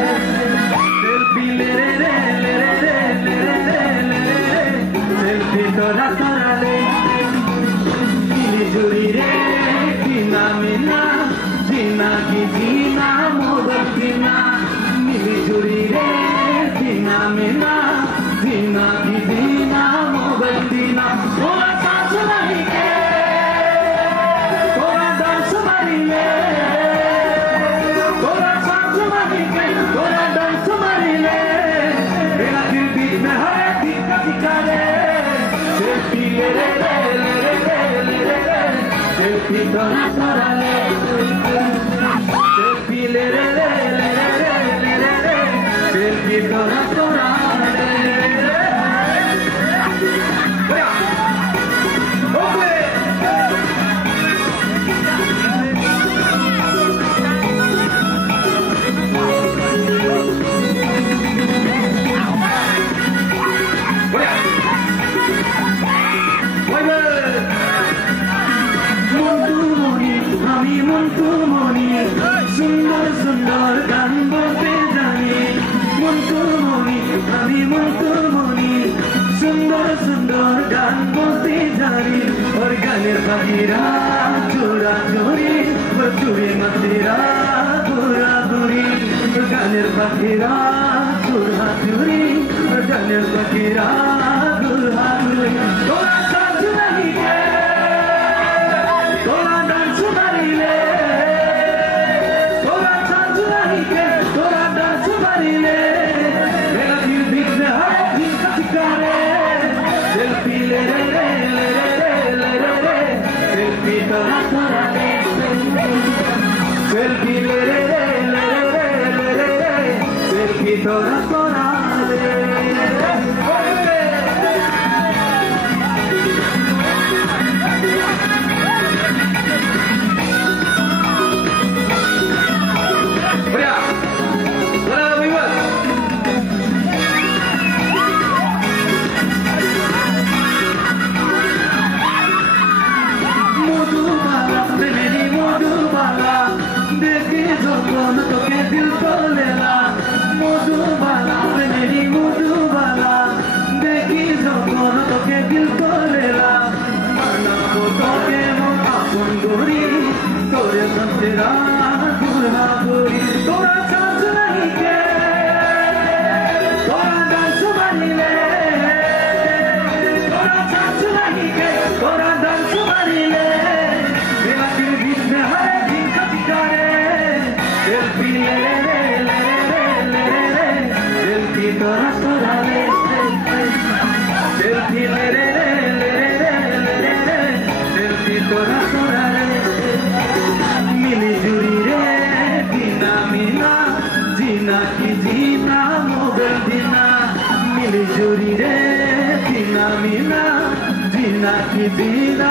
selfie ले रे ले रे ले रे ले सेल्फी तोरा तोरा ले मिली जुली रे जीना मीना जीना की जीना मोहब्बत जीना मिली जुली रे जीना मीना जीना की जीना मोहब्बत जीना थोड़ा सांस नहीं के थोड़ा डांस मारी ले थोड़ा सांस मारी के थोड़ा डांस मारी ले मेरा दिल बीच में है दिल का ठिकाने सेल्फी ले रे ले ले ले ले ले सेल्फी तोरा तोरा ले सेल्फी ले रे ले ले ले ले ले सेल्फी तोरा तोरा ले सुंदर सुंदर गान बोलते जाने मुंतु मोनी सुंदर सुंदर गान बोलते जाने और गाने बगिरा चोरा चोरी और चोरी मतेरा चोरा चोरी और गाने बगिरा चोरा चोरी और गाने बगिरा चोरा चोरी थोड़ा सांस नहीं है थोड़ा डांस मारी ले सेल्फी ले रे ले ले ले ले सेल्फी तोरा तोरा ले सेल्फी ले रे ले ले ले सेल्फी तोरा तोरा ले दिल को लेला मधुबाला मेरी मधुबाला देखी जो कौन तो के दिल को लेला मरना को तो के मोटा सुंदरी तोरे संतेरा दूल्हा दूरी तोरा सांस नहीं के तोरा डांस मारी ले तोरा सांस नहीं के तोरा डांस मारी ले मेरा दिल बीच में है दिल का ठिकाने सेल्फी ले ले ले ले ले सेल्फी तोरा तोरा ले सेल्फी ले ले ले ले सेल्फी तोरा तोरा ले मिली जुली रे जीना मीना जीना की जीना मोगल जीना मिली जुली रे जीना मीना जीना की जीना